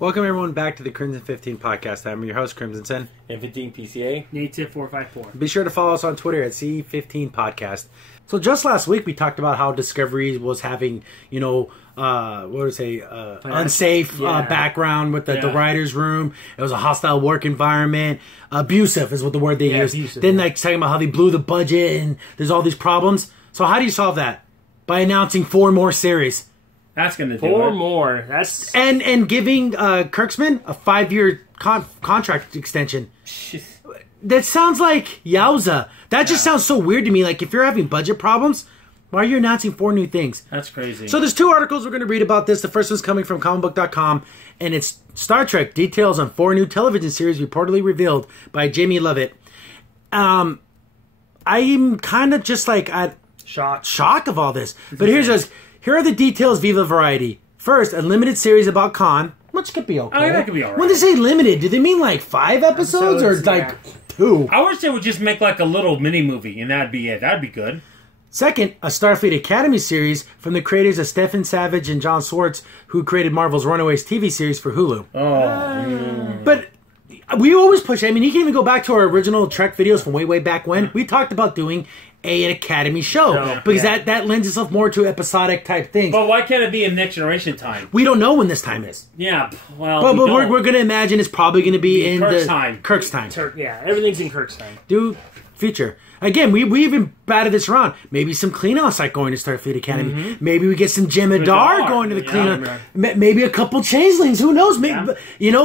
Welcome everyone back to the Crimson 15 podcast. I'm your host, Crimson Sen. And 15 PCA. Native 454. Be sure to follow us on Twitter at C15 Podcast. So just last week we talked about how Discovery was having, unsafe background with the writer's room. It was a hostile work environment. Abusive is what the word they used. Abusive, then talking about how they blew the budget and there's all these problems. So how do you solve that? By announcing 4 more series. That's going to do 4 it. more. That's And giving Kirksman a 5-year contract extension. That sounds like yowza. That just sounds so weird to me. Like, if you're having budget problems, why are you announcing 4 new things? That's crazy. So there's 2 articles we're going to read about this. The first one's coming from comicbook.com, and it's Star Trek details on 4 new television series reportedly revealed by Jamie Lovett. I'm kind of just like at shock of all this. But here are the details Viva Variety. First, a limited series about Khan, which could be okay. Oh, that could be all right. When they say limited, do they mean like 5 episodes or like 2? I wish they would just make like a little mini movie and that'd be it. That'd be good. Second, a Starfleet Academy series from the creators of Stefan Savage and John Swartz, who created Marvel's Runaways TV series for Hulu. But we always push. I mean, you can even go back to our original Trek videos from way back when. We talked about doing an Academy show because that lends itself more to episodic type things. But why can't it be in Next Generation time? We don't know when this time is. Yeah, well, but we're going to imagine it's probably going to be in Kirk's time. Kirk's time. Everything's in Kirk's time. Do future. Again, we even batted this around. Maybe some clean-out site going to Starfleet Academy. Mm-hmm. Maybe we get some Jim Adar going to the clean-out. Maybe a couple changelings. Who knows? Maybe, a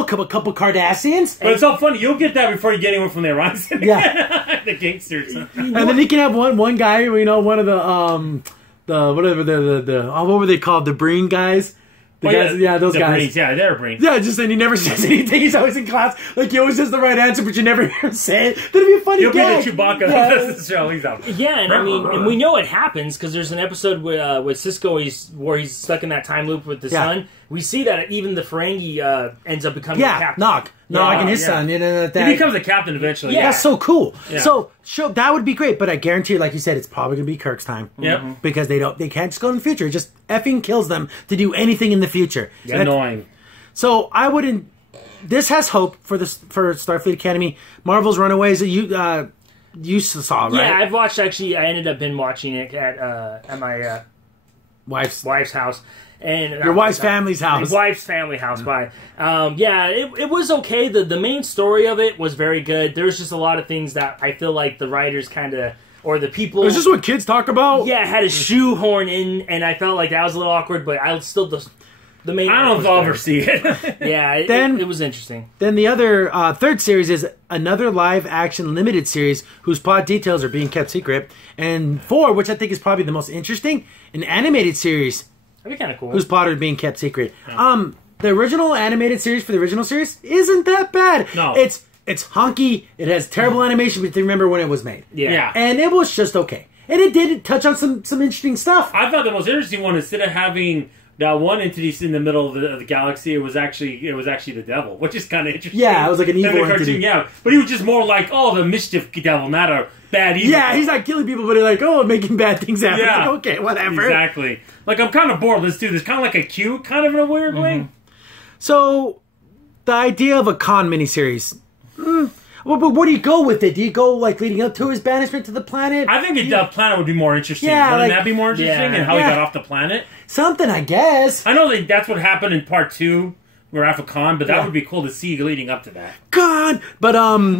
couple Cardassians. But it's so funny. You'll get that before you get anyone from the Horizon. Yeah. The gangsters. And then you can have one guy, one of what were they called? The Breen guys? Those guys. Brains. Yeah, they're brains. Yeah, just and he never says anything. He's always in class. Like, he always says the right answer, but you never hear him say it. That'd be a funny gag. He'll be the Chewbacca of the show. He's out. Yeah, and we know it happens because there's an episode with Cisco where he's stuck in that time loop with the son. We see that even the Ferengi ends up becoming the captain. Nog and his son. He becomes a captain eventually. Yeah. That's so cool. Yeah. So that would be great, but I guarantee you, like you said, it's probably going to be Kirk's time. Yep. Because they can't just go in the future. It just effing kills them to do anything in the future. Yeah, annoying. So I wouldn't... This has hope for Starfleet Academy. Marvel's Runaways, you saw, right? Yeah, I've watched, actually. I ended up binge watching it at my wife's house. And your wife's family's house. My wife's family house. It was okay. The main story of it was very good. There's just a lot of things that I feel like the writers or the people... Is this what kids talk about? Yeah, had a shoehorn in, and I felt like that was a little awkward, but I still... The main... I don't know if I'll ever see it. Yeah, it was interesting. Then the other third series is another live-action limited series whose plot details are being kept secret. And 4, which I think is probably the most interesting, an animated series... That'd be kind of cool. Whose plot are being kept secret. Yeah. The original animated series for the original series isn't that bad. No. It's honky. It has terrible animation, but you remember when it was made. Yeah. And it was just okay. And it did touch on some interesting stuff. I thought the most interesting one, instead of having that one entity in the middle of the galaxy, it was actually the devil, which is kind of interesting. Yeah, it was like an evil entity. Yeah, but he was just more like, the mischief devil, not a bad evil. Yeah, he's not killing people, but he's like, making bad things happen. Yeah. Like, okay, whatever. Exactly. Like, I'm kind of bored. Let's do this. Kind of like a Q, kind of in a weird way. So, the idea of a Khan miniseries... Well, but where do you go with it? Do you go, leading up to his banishment to the planet? I think the planet would be more interesting. Yeah, Wouldn't that be more interesting? Yeah. And how he got off the planet? Something, I guess. I know that's what happened in part 2, Wrath of Khan, but that would be cool to see leading up to that. God! But,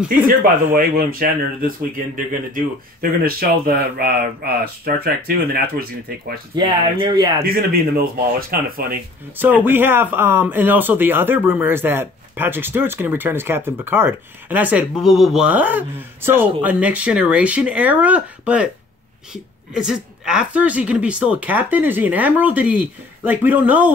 He's here, by the way, William Shatner, this weekend. They're going to show the Star Trek 2, and then afterwards he's going to take questions. He's going to be in the Mills Mall, which is kind of funny. So we have, and also the other rumor is that Patrick Stewart's going to return as Captain Picard. And I said, what? So, cool. A Next Generation era? But is it after? Is he going to be still a captain? Is he an admiral? Did he... we don't know.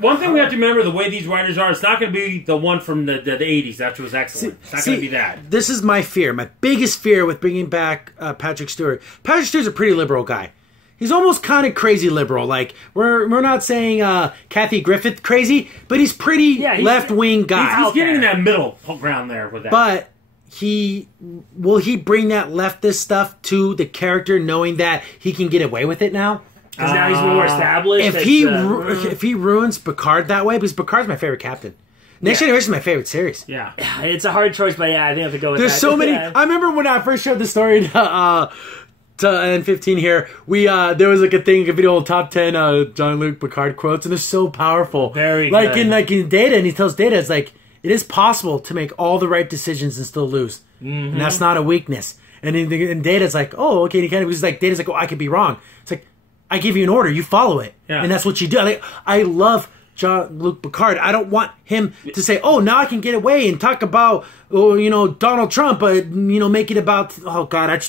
One thing we have to remember, the way these writers are, it's not going to be the one from the 80s. That was excellent. It's not going to be that. This is my fear. My biggest fear with bringing back Patrick Stewart. Patrick Stewart's a pretty liberal guy. He's almost kind of crazy liberal. We're not saying Kathy Griffith crazy, but he's pretty left-wing guy. He's getting in that middle ground there with that. But will he bring that leftist stuff to the character, knowing that he can get away with it now? Because now he's more established. If he ruins Picard that way, because Picard's my favorite captain. Next Generation is my favorite series. Yeah. It's a hard choice, but I think I have to go with There's that. so many. I remember when I first showed the story to N15 here, there was like a video of top 10 Jean-Luc Picard quotes, and they're so powerful. Very like good. in Data, and he tells Data, it's like, it is possible to make all the right decisions and still lose. Mm-hmm. And that's not a weakness. And in Data's like, oh, okay, and he kind of was like, Data's like, oh, I could be wrong. It's like, I give you an order, you follow it. Yeah. And that's what you do. Like, I love Jean-Luc Picard. I don't want him to say, oh, now I can get away and talk about, Donald Trump, but, make it about, oh, God,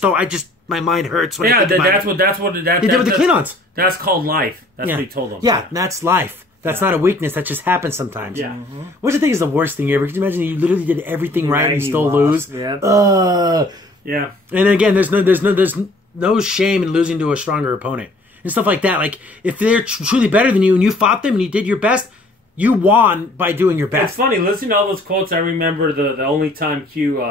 my mind hurts when I think about it. They did with the Klingons. That's called life. That's what he told them. Yeah, that's life. That's not a weakness. That just happens sometimes. Yeah. Mm-hmm. Which I think is the worst thing ever. Could you imagine you literally did everything right and you still lose? Yeah. Yeah. And again, there's no shame in losing to a stronger opponent and stuff like that. Like, if they're truly better than you and you fought them and you did your best, you won by doing your best. It's funny, listening to all those quotes. I remember the only time Q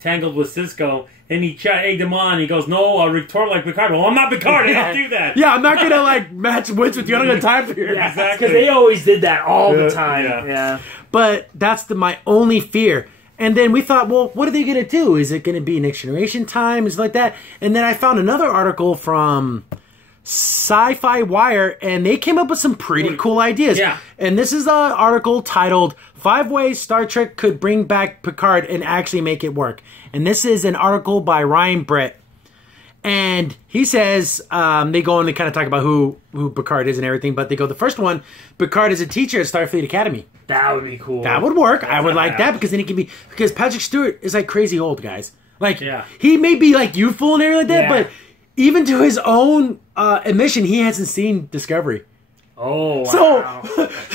tangled with Cisco, and he egged him on. He goes, "No, I'll retort like Picard." Well, I'm not Picard. I don't do that. Yeah, I'm not gonna match wits with you. I don't have time for you. Yeah, exactly. Because they always did that all the time. Yeah. But that's my only fear. And then we thought, well, what are they gonna do? Is it gonna be Next Generation time? Is it like that? And then I found another article from Sci-Fi Wire, and they came up with some pretty cool ideas. Yeah. And this is an article titled 5 Ways Star Trek Could Bring Back Picard and Actually Make It Work. And this is an article by Ryan Brett. And he says, they go and they kind of talk about who Picard is and everything, but they go, the first one, Picard is a teacher at Starfleet Academy. That would be cool. That would work. I would like that, because then he can be, because Patrick Stewart is like crazy old, guys. Like, he may be like youthful and everything like that, but even to his own admission, he hasn't seen Discovery. Oh, wow.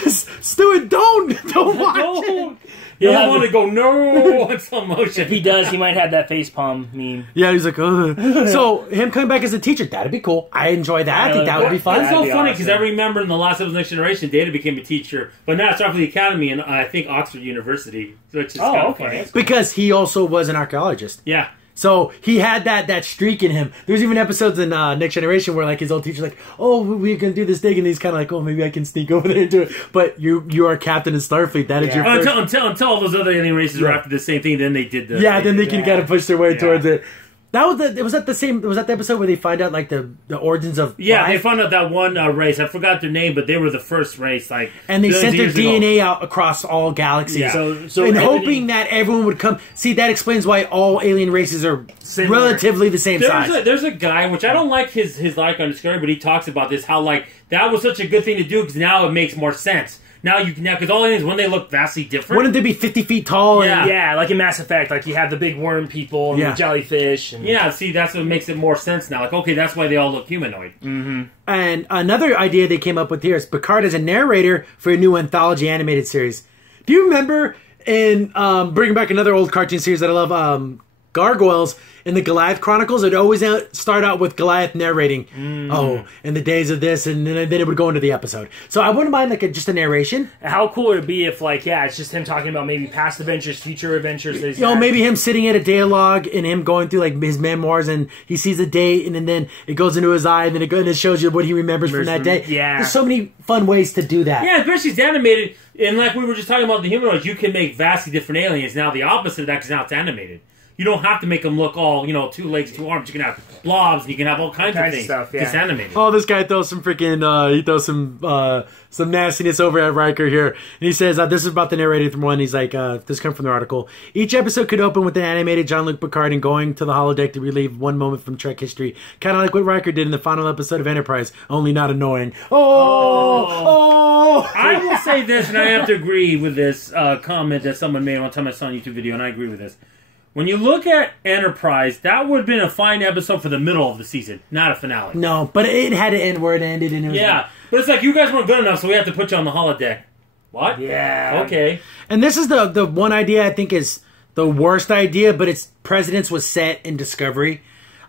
So, Stewart, don't watch it. You don't want to go, no, in slow motion. If he does, he might have that facepalm meme. Yeah, he's like, ugh. So, him coming back as a teacher, that'd be cool. I enjoy that. I think that would be fun. It's so funny, because I remember in the last episode of Next Generation, Data became a teacher, but now it's Starfleet Academy and I think Oxford University, which is kind of funny. Because he also was an archaeologist. Yeah. So he had that streak in him. There's even episodes in Next Generation where like his old teacher's like, "Oh, we're gonna do this thing," and he's kind of like, "Oh, maybe I can sneak over there and do it." But you are captain in Starfleet. That is your first... until all those other alien races were after the same thing. Then they did the then they can kind of push their way towards it. That was that the episode where they find out like the origins of life? They found out that one race. I forgot their name, but they were the first race. And they sent their DNA out across all galaxies. Yeah. So hoping that everyone would come. See, that explains why all alien races are relatively the same size. There's a guy, which I don't like his like on Discovery, but he talks about this, how that was such a good thing to do because now it makes more sense. Now because all aliens, when they look vastly different, wouldn't they be 50 feet tall? Yeah, like in Mass Effect, like you have the big worm people and the jellyfish. And... see, that's what makes it more sense now. Like, okay, that's why they all look humanoid. Mm-hmm. And another idea they came up with here is Picard as a narrator for a new anthology animated series. Do you remember in bringing back another old cartoon series that I love, Gargoyles? In the Goliath Chronicles, it'd always start out with Goliath narrating, in the days of this, and then it would go into the episode. So I wouldn't mind just a narration. How cool would it be if, it's just him talking about maybe past adventures, future adventures? Maybe him sitting at a dialogue and him going through his memoirs, and he sees a date, and then it goes into his eye, and then it shows you what he remembers from that day. Yeah, there's so many fun ways to do that. Yeah, especially it's animated, and like we were just talking about the humanoids, you can make vastly different aliens. Now the opposite of that, because now it's animated. You don't have to make them look all, 2 legs, 2 arms. You can have blobs, and you can have all kinds of things. Stuff, Just animated. Oh, this guy throws some freaking, he throws some nastiness over at Riker here. And he says, this is about the narrated one. He's like, this comes from the article. Each episode could open with an animated Jean-Luc Picard and going to the holodeck to relive one moment from Trek history. Kind of like what Riker did in the final episode of Enterprise, only not annoying. Oh! I will say this, and I have to agree with this comment that someone made one time I saw on a YouTube video, and I agree with this. When you look at Enterprise, that would have been a fine episode for the middle of the season, not a finale. No, but it had to end where it ended. And it was but it's like, you guys weren't good enough, so we have to put you on the holodeck. What? Yeah. Okay. And this is the one idea I think is the worst idea, but its precedence was set in Discovery.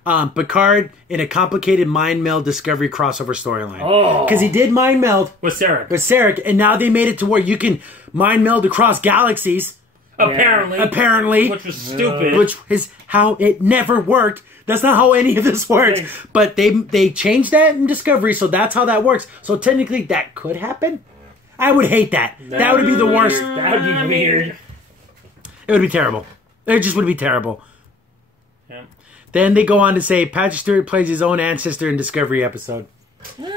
Picard in a complicated mind meld Discovery crossover storyline. Oh. Because he did mind meld with Sarek. And now they made it to where you can mind meld across galaxies. Apparently. Which was stupid. Which is how it never worked. That's not how any of this works. Thanks. But they changed that in Discovery, so that's how that works. So technically that could happen. I would hate that. That would be the worst. That would be weird. It would be terrible. It just would be terrible. Yeah. Then they go on to say Patrick Stewart plays his own ancestor in Discovery episode.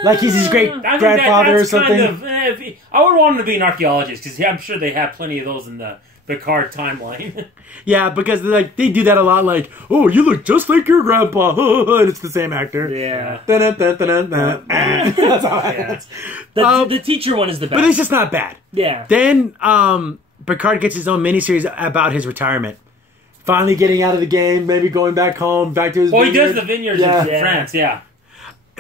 Like he's his great grandfather or something. I would want him to be an archaeologist because I'm sure they have plenty of those in the Picard timeline. Yeah, because they do that a lot. Like, oh, you look just like your grandpa, and it's the same actor. Yeah. That's how it happens. The teacher one is the best. But it's just not bad. Yeah. Then Picard gets his own miniseries about his retirement. Finally getting out of the game, maybe going back home, back to his vineyard. He does the vineyards in France, yeah.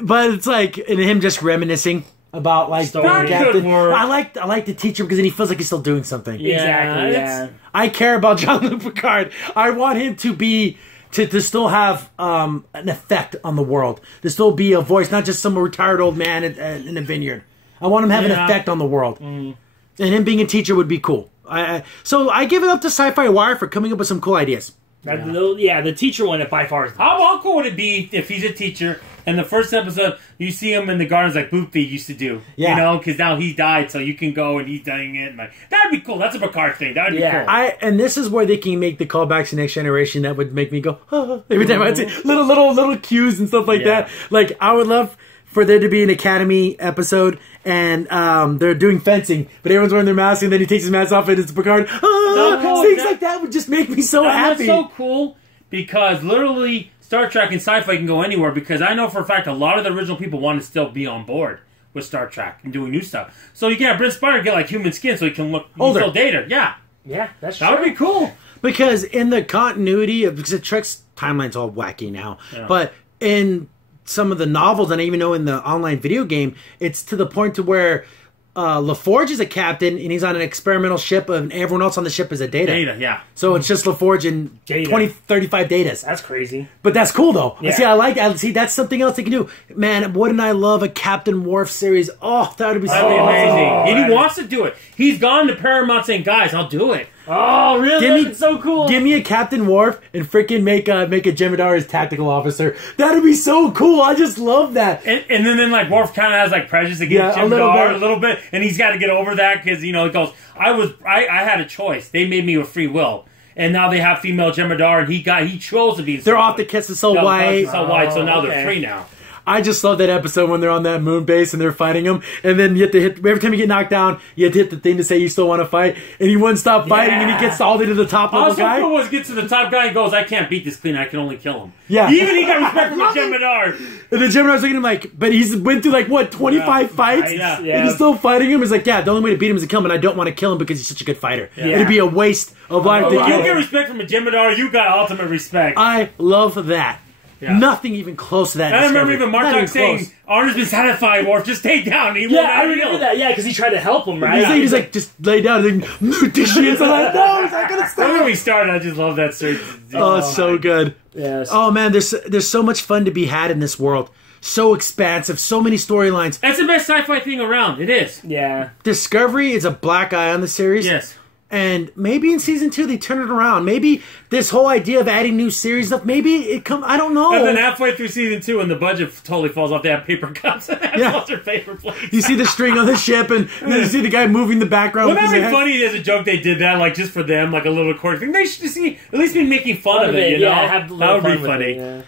But it's like, and him just reminiscing about like being captain. I like the teacher because then he feels like he's still doing something. Yeah, exactly. Yeah. I care about Jean-Luc Picard. I want him to be to still have an effect on the world. To still be a voice, not just some retired old man in a vineyard. I want him to have an effect on the world. And him being a teacher would be cool. So I give it up to Sci-Fi Wire for coming up with some cool ideas. The teacher one by far is the best. How cool would it be if he's a teacher and the first episode you see him in the gardens like Boopy used to do? Yeah. You know, because now he died, so you can go and he's doing it. And that'd be cool. That's a Picard thing. That'd be cool. And this is where they can make the callbacks to Next Generation that would make me go, oh, every time I see little cues and stuff like that. Like, I would love for there to be an Academy episode and they're doing fencing, but everyone's wearing their mask and then he takes his mask off and it's Picard. Things like that would just make me so happy. That's so cool because literally Star Trek and sci-fi can go anywhere because I know for a fact a lot of the original people want to still be on board with Star Trek and doing new stuff. So you get Brent Spiner get like human skin so he can look older. Still dated. Yeah, that's true. That would be cool. Because in the continuity of because Trek's timeline's all wacky now, but in some of the novels, and I even know in the online video game, it's to the point to where LaForge is a captain, and he's on an experimental ship, and everyone else on the ship is a Data. Data, yeah. So it's just LaForge and 35 Datas. That's crazy. But that's cool, though. Yeah. See, that's something else they can do. Man, wouldn't I love a Captain Worf series? Oh, that would be so amazing. awesome. And he wants to do it. He's gone to Paramount saying, guys, I'll do it. Oh, really? That's so cool. Give me a Captain Worf and freaking make a Jem'Hadar his tactical officer. That'd be so cool. I just love that. And then like Worf kind of has like prejudice against Jem'Hadar a little bit, and he's got to get over that because he goes, I had a choice. They made me with free will. And now they have female Jem'Hadar, and he chose to be. They're off the kiss of so white. So now they're free now. I just love that episode when they're on that moon base and they're fighting him, and then you have to hit every time you get knocked down, you have to hit the thing to say you still want to fight, and he wouldn't stop fighting, and he gets all the way to the top level guy. Also cool was gets to the top guy and goes, I can't beat this clean, I can only kill him. Yeah, even he got respect from the Jem'Hadar. And the Jem'Hadar's looking at him like, but he's went through like what 25 fights, and he's still fighting him. He's like, yeah, the only way to beat him is to kill him, and I don't want to kill him because he's such a good fighter. Yeah. It'd be a waste of life. You get respect from a Jem'Hadar, you got ultimate respect. I love that. Yeah. Nothing even close to that. I remember even Martok saying, Arno's been satisfied, Worf, just stay down. I remember that, because he tried to help him, right? He's like, just lay down. And then, no, he's like, no, he's not going to stop. When we started, I just love that search. Oh, it's so good. Yes. Oh, man, there's so much fun to be had in this world. So expansive, so many storylines. That's the best sci-fi thing around. It is. Yeah. Discovery is a black eye on the series. Yes. And maybe in season 2 they turn it around. Maybe this whole idea of adding new series stuff, maybe it come. I don't know. And then halfway through season 2, when the budget totally falls off, they have paper cuts. Lots of paper plates. You see the string on the ship, and then you see the guy moving the background. Wouldn't that be funny as a joke? They did that, like just for them, like a little recording thing. They should at least be making fun of it. You know, that would be funny. Yeah.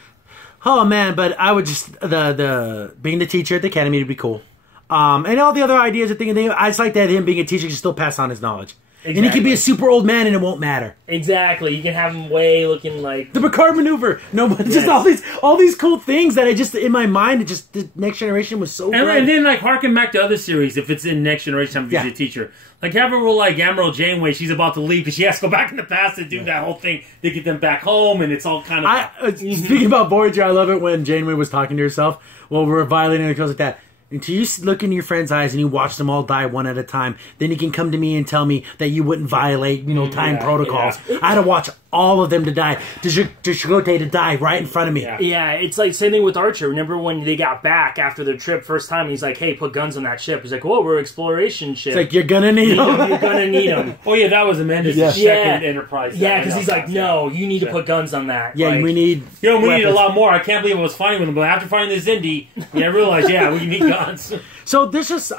Oh man, but I would just the being the teacher at the academy would be cool. And all the other ideas of thinking, I just like that him being a teacher can still pass on his knowledge. Exactly. And he can be a super old man and it won't matter. Exactly. You can have him looking like the Picard maneuver. No, but just all these cool things that I just in my mind. It just the Next Generation was so good. And then like harken back to other series if it's in Next Generation. I'm a teacher. Like have her like Admiral Janeway. She's about to leave because she has to go back in the past and do that whole thing to get them back home, and it's all kind of. Speaking about Voyager, I love it when Janeway was talking to herself. Well, we're violating the codes like that. Until you look into your friend's eyes and you watch them all die one at a time, then you can come to me and tell me that you wouldn't violate, time protocols. Yeah. I had to watch all of them to die. To Chakotay to die right in front of me. Yeah, it's like same thing with Archer. Remember when they got back after their trip first time? And he's like, "Hey, put guns on that ship." He's like, "Whoa, we're an exploration ship." It's like you're gonna need them. You're gonna need them. Oh yeah, that was Amanda's second Enterprise. Yeah, because he's like, "No, you need to put guns on that." Yeah, like, we need. We need a lot more. I can't believe I was fighting with them, but after finding this Indy, I realized, we need guns. So there's just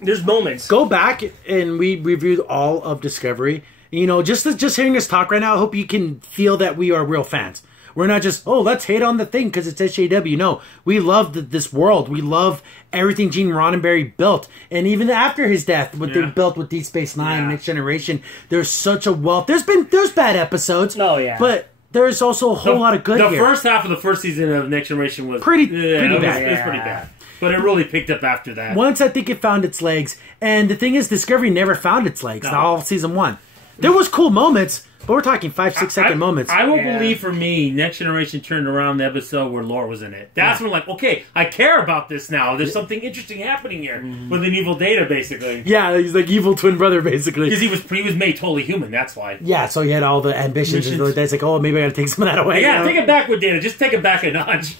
there's moments. Go back and we reviewed all of Discovery. You know, just hearing us talk right now, I hope you can feel that we are real fans. We're not just, let's hate on the thing because it's SJW. No, we love this world. We love everything Gene Roddenberry built. And even after his death, what they built with Deep Space Nine, Next Generation, there's such a wealth. There's bad episodes. Oh, yeah. But there's also a whole lot of good here. The first half of the first season of Next Generation was pretty bad. It was pretty bad. But it really picked up after that. Once I think it found its legs. And the thing is, Discovery never found its legs. No. All season one. There was cool moments, but we're talking 5-6 second moments. I will believe, for me, Next Generation turned around the episode where Lore was in it. That's when, like, okay, I care about this now. There's something interesting happening here with an evil Data, basically. Yeah, he's like evil twin brother, basically. Because he was made totally human. That's why. Yeah, so he had all the ambitions. And it's like, maybe I got to take some of that away. Yeah, take it back with Data. Just take it back a notch.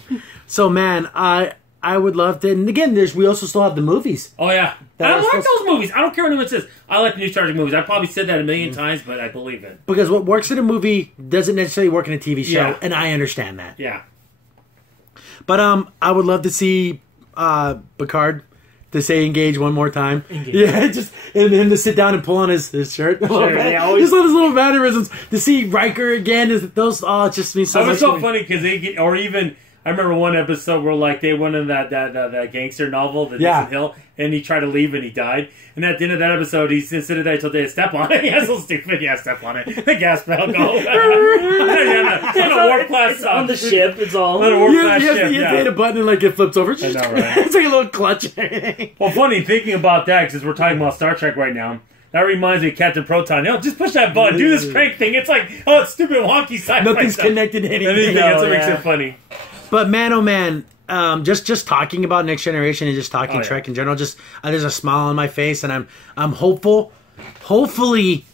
So, man, I would love to. And again, we also still have the movies. Oh, yeah. I like those movies. I don't care what anyone says. I like the new Star Trek movies. I probably said that a million times, but I believe it. Because what works in a movie doesn't necessarily work in a TV show, and I understand that. Yeah. But I would love to see Picard to say engage one more time. Engage. Yeah, just and him to sit down and pull on his shirt. Sure, yeah, just let his little mannerisms. To see Riker again, it just means so much. It was so funny because I remember one episode where like they went in that gangster novel, the Dixon Hill, and he tried to leave and he died. And at the end of that episode, he considered that until they step on it. Yeah, so stupid. Yeah, step on it. The gas pedal go. It's a warp class. It's on the ship. It's all. On a warp class ship. You hit a button and like it flips over. I know, right? It's like a little clutch. Well, funny thinking about that because we're talking about Star Trek right now. That reminds me of Captain Proton. Just push that button. Do this crank thing. It's like, it's stupid wonky sci-fi. Nothing's connected to anything. That's what makes it funny. But man, oh man, just talking about Next Generation and just talking Trek in general, just there's a smile on my face, and I'm hopeful. Hopefully,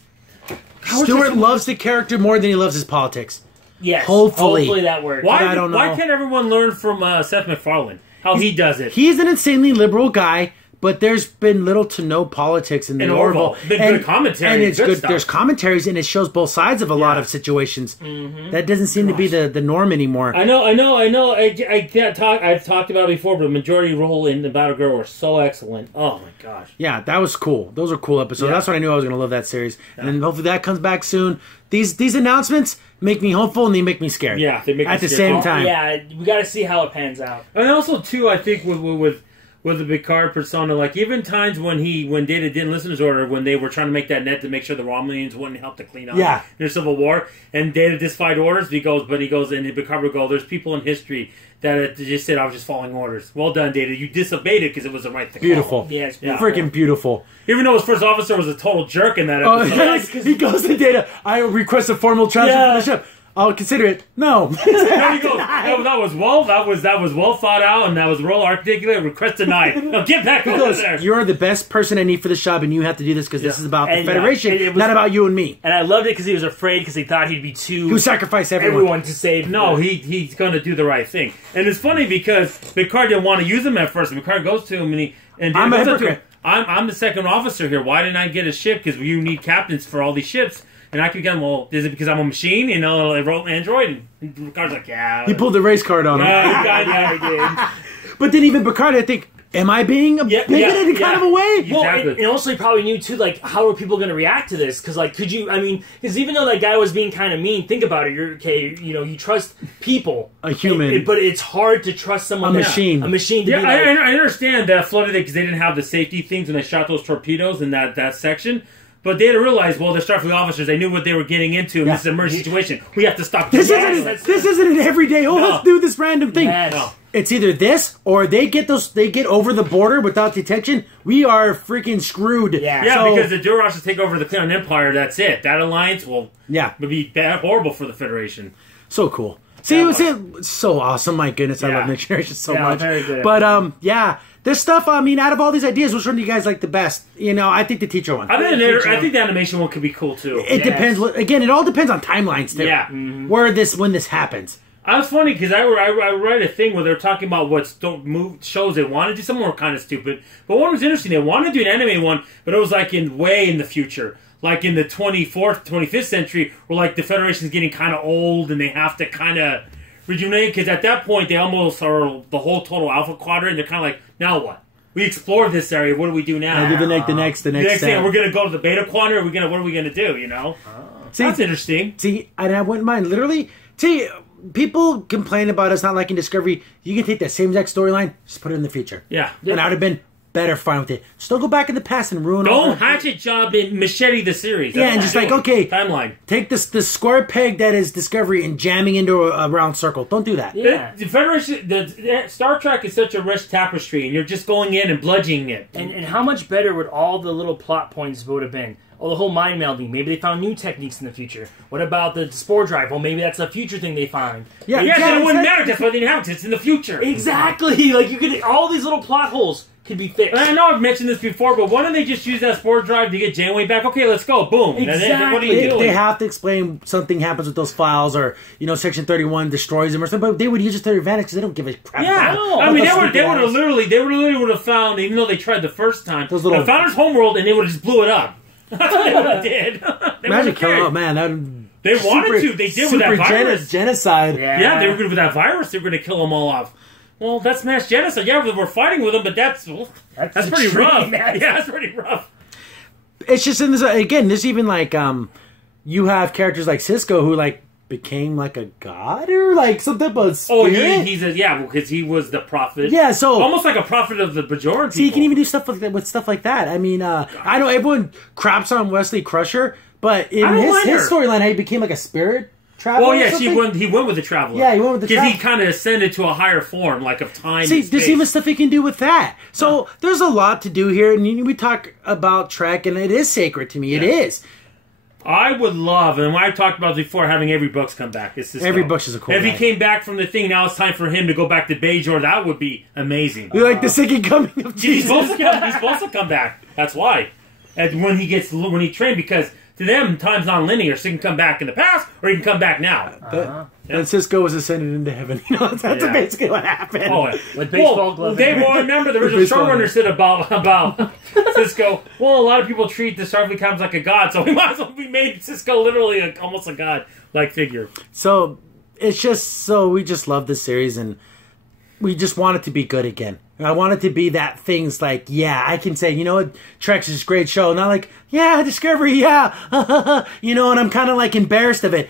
Stewart loves the character more than he loves his politics. Yes, hopefully that works. I don't know. Why can't everyone learn from Seth MacFarlane how he does it? He's an insanely liberal guy. But there's been little to no politics in the Orville. Good commentary. And it's good. There's commentaries, and it shows both sides of a lot of situations. Mm-hmm. That doesn't seem to be the norm anymore. I know. I can't talk. I've talked about it before, but the majority role in the Battle Girl were so excellent. Oh, my gosh. Yeah, that was cool. Those were cool episodes. Yeah. That's when I knew I was going to love that series. Yeah. And hopefully that comes back soon. These announcements make me hopeful, and they make me scared. Yeah, they make me scared. At the same time. Yeah, we got to see how it pans out. And also, too, I think with the Picard persona, like even times when Data didn't listen to his order, when they were trying to make that net to make sure the Romulans wouldn't help to clean up in the Civil War, and Data disfied orders, he goes, and Picard would go, there's people in history that just said I was just following orders. Well done, Data. You disobeyed it because it was the right thing. Beautiful. Yeah, it's beautiful. Freaking beautiful. Even though his first officer was a total jerk in that episode. He goes to Data, I request a formal transfer from the ship. I'll consider it. No. There you go. That was well thought out, and that was well articulated. Request denied. Now get back over there. You're the best person I need for the job, and you have to do this because this is about the Federation, not about you and me. And I loved it because he was afraid because he thought he'd be too. Who sacrificed everyone to save. No, he's going to do the right thing, and it's funny because Picard didn't want to use him at first. And Picard goes to him and I'm a hypocrite. I'm the second officer here. Why didn't I get a ship? Because you need captains for all these ships. And I could get him, is it because I'm a machine? I wrote Android. And Picard's like, yeah. He pulled the race card on him. Yeah, he did. But then even Picard, I think, am I being a bigoted in kind of a way? Well, and also he probably knew, too, like, how are people going to react to this? Because, like, because even though that guy was being kind of mean, think about it. You trust people. A human. But it's hard to trust someone. A machine. A machine to be I understand that flooded it because they didn't have the safety things when they shot those torpedoes in that section. But they had realized, they're Starfleet officers. They knew what they were getting into. And this is an emergency situation. We have to stop this. This isn't an everyday, let's do this random thing. Yes. No. It's either this or they get over the border without detection. We are freaking screwed. Yeah, because the Durashes take over the Klingon Empire. That's it. That alliance would be horrible for the Federation. So cool. See, it was so awesome. My goodness, I love Next Generation so much. Very good. But This stuff, I mean, out of all these ideas, which one do you guys like the best? You know, I think the teacher one. I think the animation one could be cool too. It depends. Again, it all depends on timelines too. Yeah. When this happens. I was funny because I read a thing where they're talking about what shows they want to do. Some were kind of stupid, but one was interesting. They wanted to do an anime one, but it was like way in the future, like in the 24th, 25th century, where like the Federation's getting kind of old and they have to kind of rejuvenate. Because at that point, they almost are the whole total Alpha Quadrant. They're kind of like, now what? We explored this area. What do we do now? The next thing. We're gonna go to the Beta Quadrant. What are we gonna do? You know, that's interesting. See, and I wouldn't mind literally. See, people complain about us not liking Discovery. You can take that same exact storyline, just put it in the future. Yeah, and I would have been better fine with it. Just don't go back in the past and ruin. Don't hatchet job and machete the series. That's and just like okay, timeline. Take this the square peg that is Discovery and jamming into a round circle. Don't do that. Yeah, the Federation, the Star Trek is such a rich tapestry, and you're just going in and bludgeoning it. And how much better would all the little plot points would have been? Oh, the whole mind melding. Maybe they found new techniques in the future. What about the spore drive? Well, maybe that's a future thing they find. Yeah, then it wouldn't matter. That's why they didn't have it. It's in the future. Exactly. Like you could, all these little plot holes could be fixed. And I know I've mentioned this before, but why don't they just use that spore drive to get Janeway back? Okay, let's go. Boom. Exactly. What are you doing? They have to explain something happens with those files, or Section 31 destroys them, or something. But they would use it to their advantage because they don't give a crap. Yeah, I mean, they would have found, even though they tried the first time, the Founders' Homeworld, and they would have just blew it up. That's what they would have did. Imagine killing. Oh man, they wanted to. They did with that virus. Genocide. Yeah, they were good with that virus. They were going to kill them all off. Well, that's mass genocide. Yeah, we're fighting with them, but that's pretty rough. Yeah, that's pretty rough. It's just in this again. There's even like you have characters like Cisco who like became like a god or like some type of spirit. Oh, because he was the prophet. Yeah, so almost like a prophet of the Bajoran people. See, you can even do stuff like that with stuff like that. I mean, I know everyone craps on Wesley Crusher, but in his storyline, he became like a spirit traveler. Oh yeah, he went with the traveler. Yeah, he went with the traveler because he kind of ascended to a higher form, like of time. See, and space. there's even stuff he can do with that. So there's a lot to do here, and we talk about Trek, and it is sacred to me. Yeah. It is. I would love, and I've talked about this before, having Avery Brooks come back. Avery Brooks is a cool guy. If he came back from the thing, now it's time for him to go back to Bajor. That would be amazing. You like the second coming of Jesus? He's supposed to come back. That's why. And when he trained, because to them, time's non-linear, so he can come back in the past, or he can come back now. And Cisco was ascended into heaven. That's basically what happened. Oh, with baseball gloves. They will remember the original showrunner said about Cisco. Well, a lot of people treat the Starfleet captains like a god, so we might as well made Cisco literally almost a god-like figure. So it's just we just love this series, and we just want it to be good again. And I want it to be that things like, yeah, I can say, you know what, Trek's is a great show. Not like, yeah, Discovery, yeah, and I'm kind of like embarrassed of it.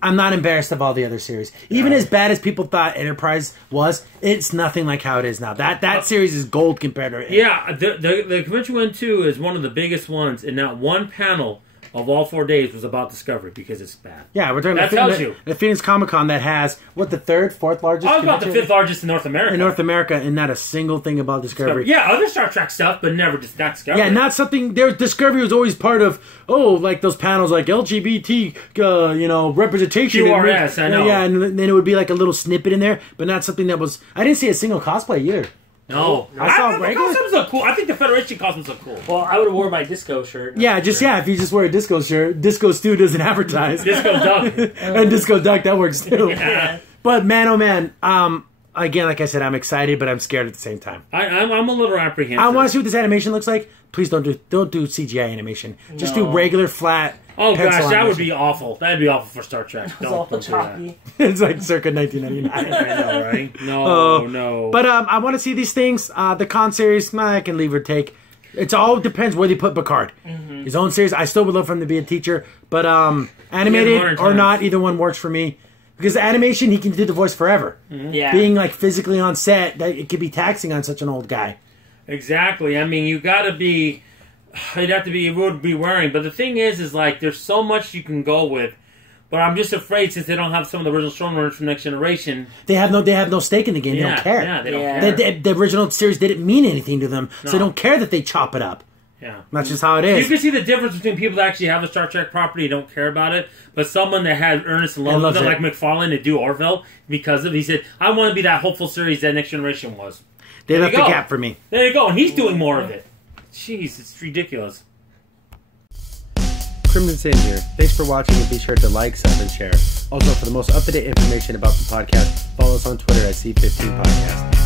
I'm not embarrassed of all the other series. Even as bad as people thought Enterprise was, it's nothing like how it is now. That series is gold compared to it. Yeah, the convention we went to is one of the biggest ones, and not one panel of all 4 days was about Discovery because it's bad. Yeah, we're talking about the Phoenix Comic Con that has, fourth largest? I was about the fifth largest in North America. In North America, and not a single thing about Discovery. Yeah, other Star Trek stuff, but not Discovery. Yeah, not something, Discovery was always part of, like those panels like LGBT, representation. QRS, I know. Yeah, and then it would be like a little snippet in there, but not something that was, I didn't see a single cosplay either. No. I saw the costumes look cool. I think the Federation costumes look cool. Well, I would have worn my disco shirt. Yeah, if you just wear a disco shirt, Disco Stew doesn't advertise. Disco Duck. And Disco Duck, that works too. Yeah. But man, oh man, again, like I said, I'm excited, but I'm scared at the same time. I'm a little apprehensive. I want to see what this animation looks like. Please don't do CGI animation. Just do regular flat. Oh gosh, that would be awful. That'd be awful for Star Trek. Don't do that. It's like circa 1999. I know, right? No. But I want to see these things. The Con series, I can leave or take. It all depends where they put Picard. Mm-hmm. His own series, I still would love for him to be a teacher. But animated or not, either one works for me. Because animation, he can do the voice forever. Mm-hmm. Yeah. Being like physically on set, that it could be taxing on such an old guy. Exactly. I mean, you got to be. You would be wearing. But the thing is like, there's so much you can go with. But I'm just afraid, since they don't have some of the original showrunners from Next Generation, they have no stake in the game. They don't care. Yeah, they don't care. The original series didn't mean anything to them, so they don't care that they chop it up. Yeah, that's just how it is. You can see the difference between people that actually have a Star Trek property and don't care about it, but someone that had earnest love with it, like McFarlane to do Orville, because of he said, "I want to be that hopeful series that Next Generation was." They left the gap for me. There you go, and he's doing more of it. Jeez, it's ridiculous. Crimson Sin here. Thanks for watching, and be sure to like, sub, and share. Also, for the most up-to-date information about the podcast, follow us on Twitter at C15 Podcast.